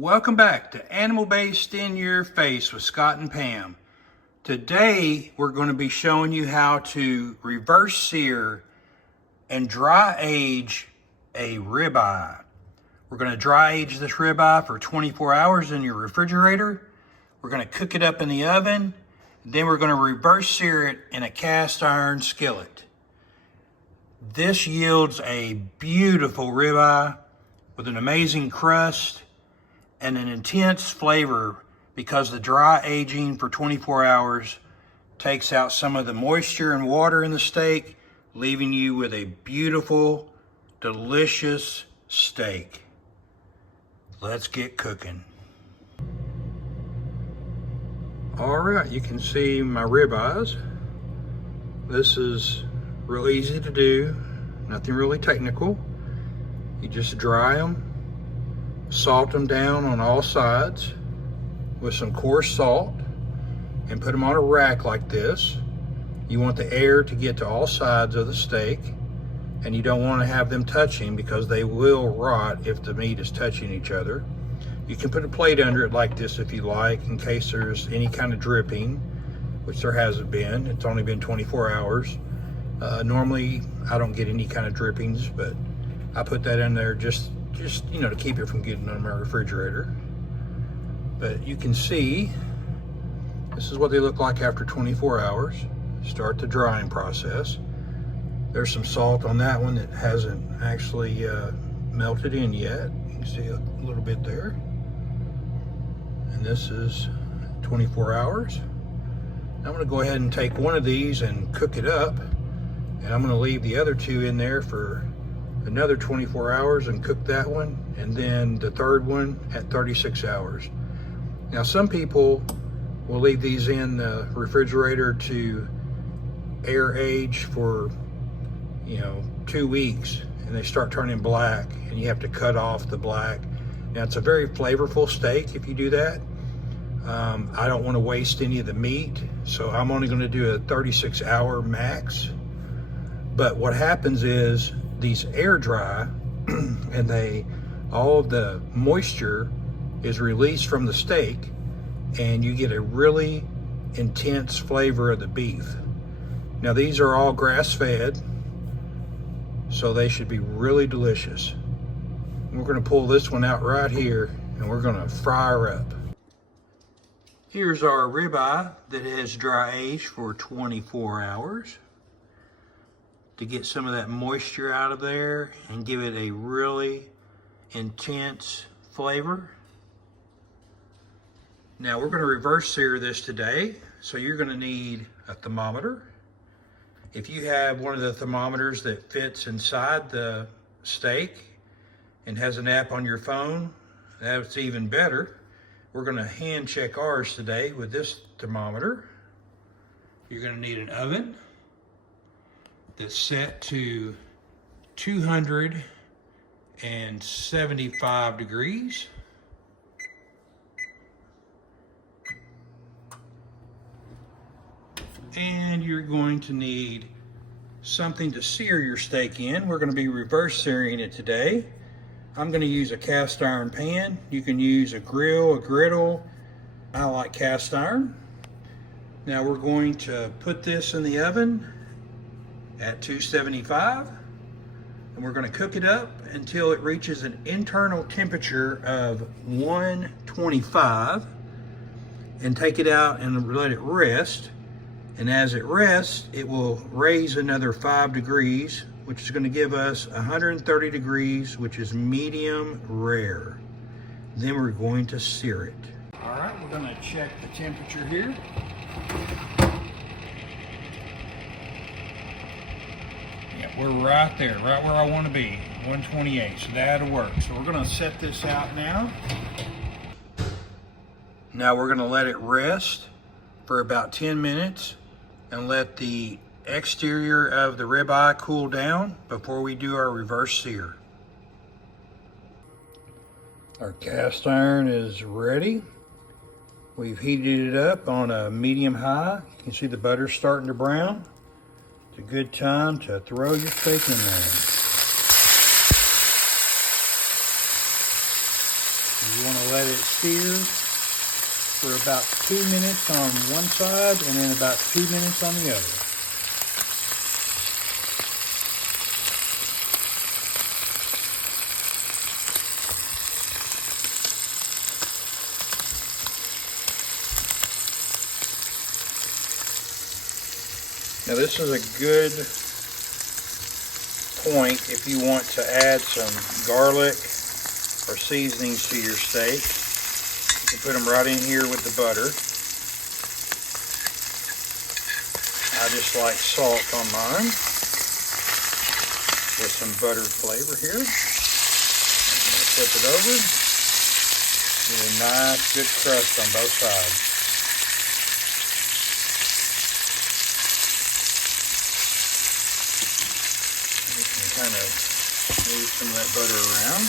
Welcome back to Animal-Based in Your Face with Scott and Pam. Today we're going to be showing you how to reverse sear and dry age a ribeye. We're going to dry age this ribeye for 24 hours in your refrigerator. We're going to cook it up in the oven. Then we're going to reverse sear it in a cast iron skillet. This yields a beautiful ribeye with an amazing crust and an intense flavor because the dry aging for 24 hours takes out some of the moisture and water in the steak, leaving you with a beautiful, delicious steak. Let's get cooking. All right, you can see my ribeyes. This is real easy to do, nothing really technical. You just dry them, salt them down on all sides with some coarse salt, and put them on a rack like this. You want the air to get to all sides of the steak, and you don't want to have them touching because they will rot if the meat is touching each other. You can put a plate under it like this if you like, in case there's any kind of dripping, which there hasn't been. It's only been 24 hours. Normally I don't get any kind of drippings, but I put that in there just you know, to keep it from getting on my refrigerator. But you can see this is what they look like after 24 hours. Start the drying process. There's some salt on that one that hasn't actually melted in yet. You can see a little bit there. And this is 24 hours. I'm going to go ahead and take one of these and cook it up, and I'm going to leave the other two in there for another 24 hours and cook that one, and then the third one at 36 hours. Now some people will leave these in the refrigerator to air age for 2 weeks, and they start turning black and you have to cut off the black. Now it's a very flavorful steak if you do that. I don't want to waste any of the meat, so I'm only going to do a 36-hour max. But what happens is these air dry and all of the moisture is released from the steak, and you get a really intense flavor of the beef. Now these are all grass-fed, so they should be really delicious. We're going to pull this one out right here, and we're going to fry her up. Here's our ribeye that has dry aged for 24 hours to get some of that moisture out of there and give it a really intense flavor. Now we're going to reverse sear this today, so you're going to need a thermometer. If you have one of the thermometers that fits inside the steak and has an app on your phone, that's even better. We're going to hand check ours today with this thermometer. You're going to need an oven that's set to 275 degrees. And you're going to need something to sear your steak in. We're going to be reverse searing it today. I'm going to use a cast iron pan. You can use a grill, a griddle. I like cast iron. Now we're going to put this in the oven at 275, and we're going to cook it up until it reaches an internal temperature of 125, and take it out and let it rest. And as it rests, it will raise another 5 degrees, which is going to give us 130 degrees, which is medium rare. Then we're going to sear it. All right, we're going to check the temperature here. Yeah, we're right there, right where I want to be, 128, so that'll work. So we're going to set this out now. Now we're going to let it rest for about 10 minutes and let the exterior of the ribeye cool down before we do our reverse sear. Our cast iron is ready. We've heated it up on a medium high. You can see the butter starting to brown. It's a good time to throw your steak in there. You want to let it sear for about 2 minutes on one side and then about 2 minutes on the other. Now this is a good point if you want to add some garlic or seasonings to your steak. You can put them right in here with the butter. I just like salt on mine with some buttered flavor here. I'm going to flip it over. Get a nice good crust on both sides. Kind of move some of that butter around.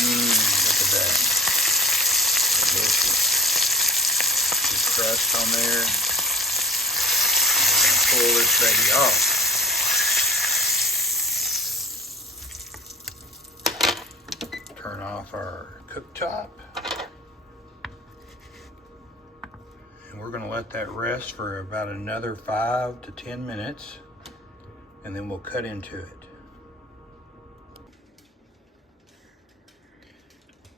Look at that. Delicious. Good crust on there. I'm going to pull this baby off. Turn off our cooktop. And we're going to let that rest for about another 5 to 10 minutes. And then we'll cut into it.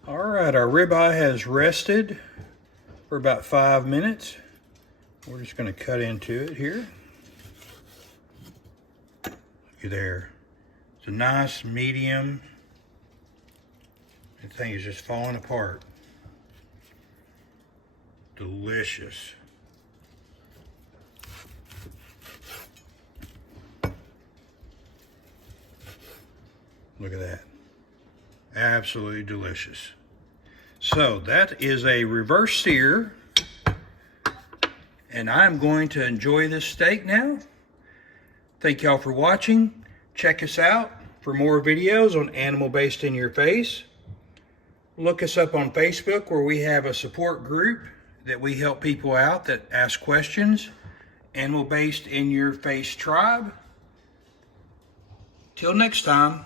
All right, our ribeye has rested for about 5 minutes. We're just going to cut into it here. Look there. It's a nice medium. That thing is just falling apart. Delicious. Look at that. Absolutely delicious. So that is a reverse sear, and I'm going to enjoy this steak now. Thank y'all for watching. Check us out for more videos on Animal-Based in Your Face. Look us up on Facebook, where we have a support group that we help people out that ask questions. Animal-Based in Your Face Tribe. Till next time.